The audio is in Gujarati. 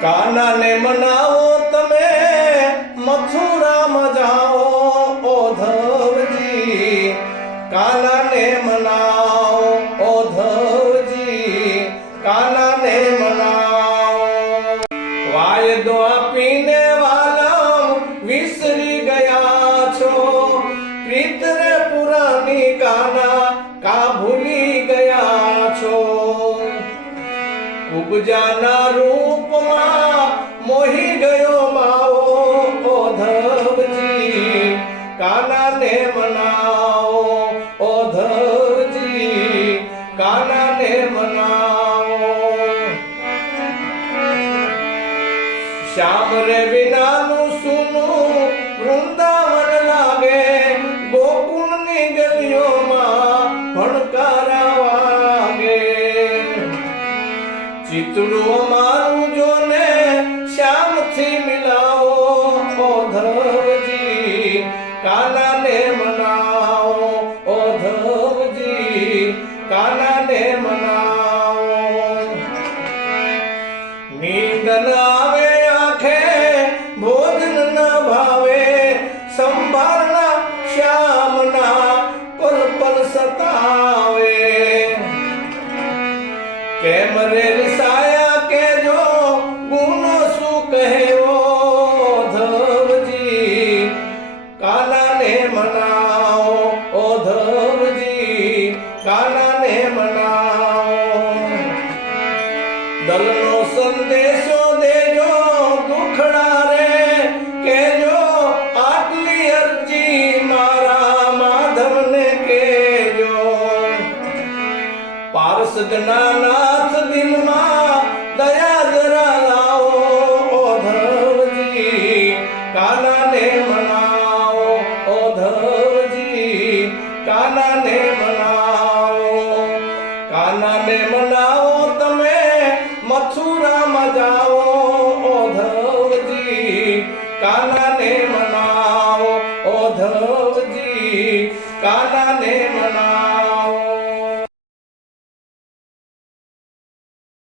કાનાને મનાવો તમે મથુરામાં જાઓ ઓધવજી, કાનાને મનાવો ઓધવજી, કાનાને મનાવો. વાયદો આપીને વાલમ વિસરી ગયા છો, પ્રીતરે પુરાની કાના કા ભૂલી ગયા છો. કુબજાના રૂપમાં મોહી ગયો માવો ઓધવજી, કાનાને મનાવો ઓધવજી, કાનાને મનાવો. શ્યામ રે વિનાનું સૂનું વૃંદાવન લાગે, ગોકુળની ગલીઓમાં ભણકારા વાગે. ચિતડું અમારું જોને શ્યામથી મિલાવો ઓધવજી, કાનાને મનાવો ઓધવજી, કાનાને મનાવો. નીંદ ન આવે આંખે, ભોજન ન ભાવે, સંભાળના શ્યામના પલ પલ સતાવે. કેમ રે રિસાયા કેજો, ગુનો શું કહેવો ઓધવજી, કાનાને મનાવો ઓધવજી, કાનાને મનાવો. દલનો સંદેશો દેજો દુખડા રે, કેજો આટલી અરજી મારા માધવને કેજો. પાર્ષદના નાથ દિલમાં દયા જરા લાવો ઓધવજી, કાનાને મનાવો ઓધવજી, કાનાને મનાવો. કાનાને મનાવો તમે મથુરામાં જાઓ ઓધવજી, કાનાને મનાવો ઓધવજી, કાનાને મનાવો.